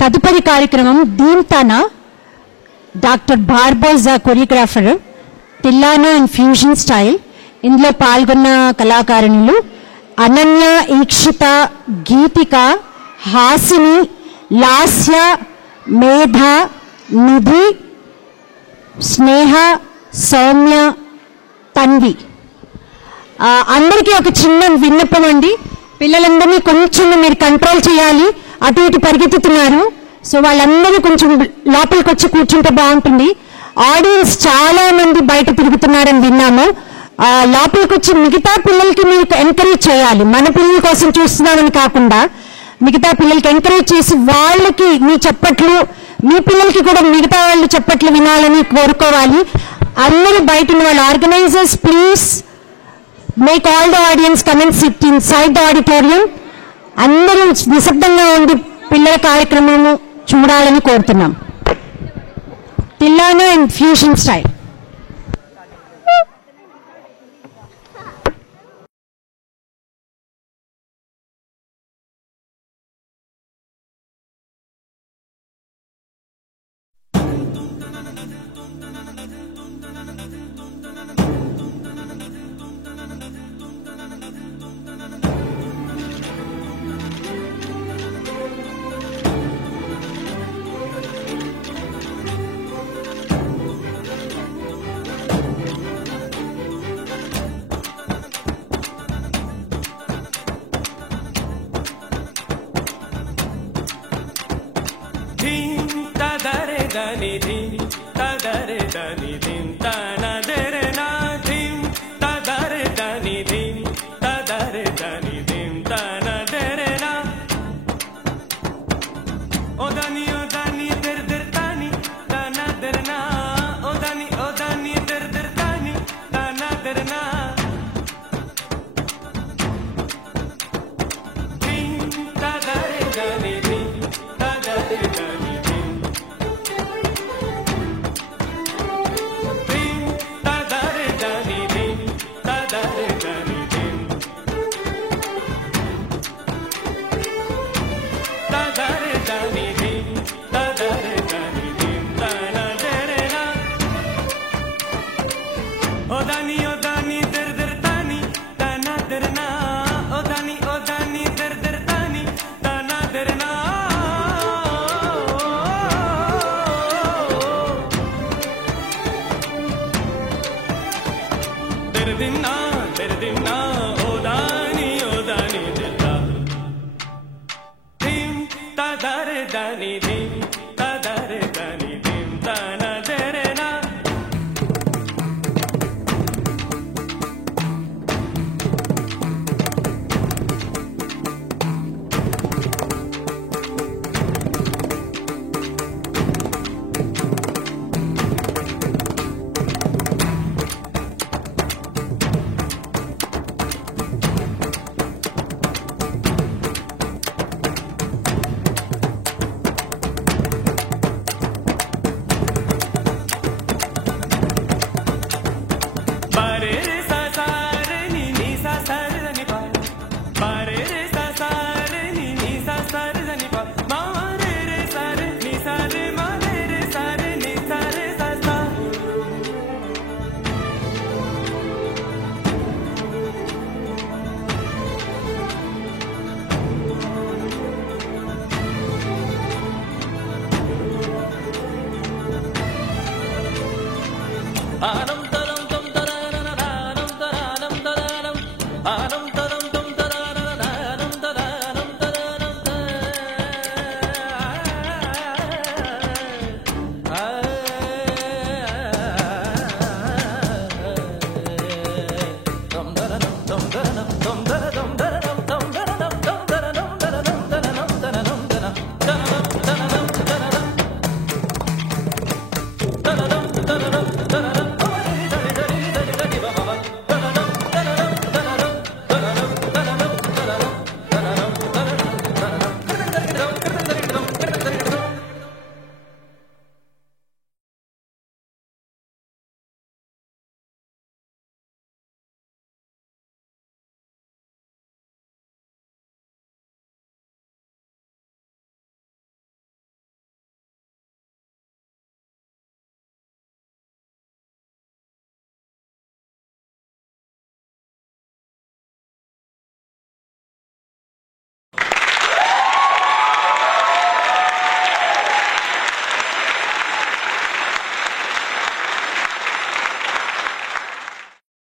తదుపరి కార్యక్రమం దీంతానా, doctor బార్బోజా choreographer, tillana and fusion style. ఇందులో పాల్గొన్న కళాకారులు అనన్య, ఈక్షిత, గీతిక, హాసిని, లాస్య, మేధ, నిధి, స్నేహ, సౌమ్య, తన్వి. అందరికీ ఒక చిన్న విన్నపం అండి, పిల్లలందరినీ కొంచెం మీరు కంట్రోల్ చేయాలి. అటు ఇటు పరిగెత్తుతున్నారు. సో వాళ్ళందరూ కొంచెం లోపలికి వచ్చి కూర్చుంటే బాగుంటుంది. ఆడియన్స్ చాలా మంది బయట తిరుగుతున్నారని విన్నాము. లోపలికి వచ్చి మిగతా పిల్లలకి మీరు ఎంకరేజ్ చేయాలి. మన పిల్లల కోసం చూస్తున్నామని కాకుండా మిగతా పిల్లలకి ఎంకరేజ్ చేసి వాళ్ళకి మీ చప్పట్లు, మీ పిల్లలకి కూడా మిగతా వాళ్ళు చప్పట్లు వినాలని కోరుకోవాలి. అందరూ బయట ఉన్న వాళ్ళు, organisers please make all the audience come and SIT in side the auditorium. అందరూ నిశ్శబ్దంగా ఉండి పిల్లల కార్యక్రమం చూడాలని కోరుతున్నాం. Tillana and fusion style. I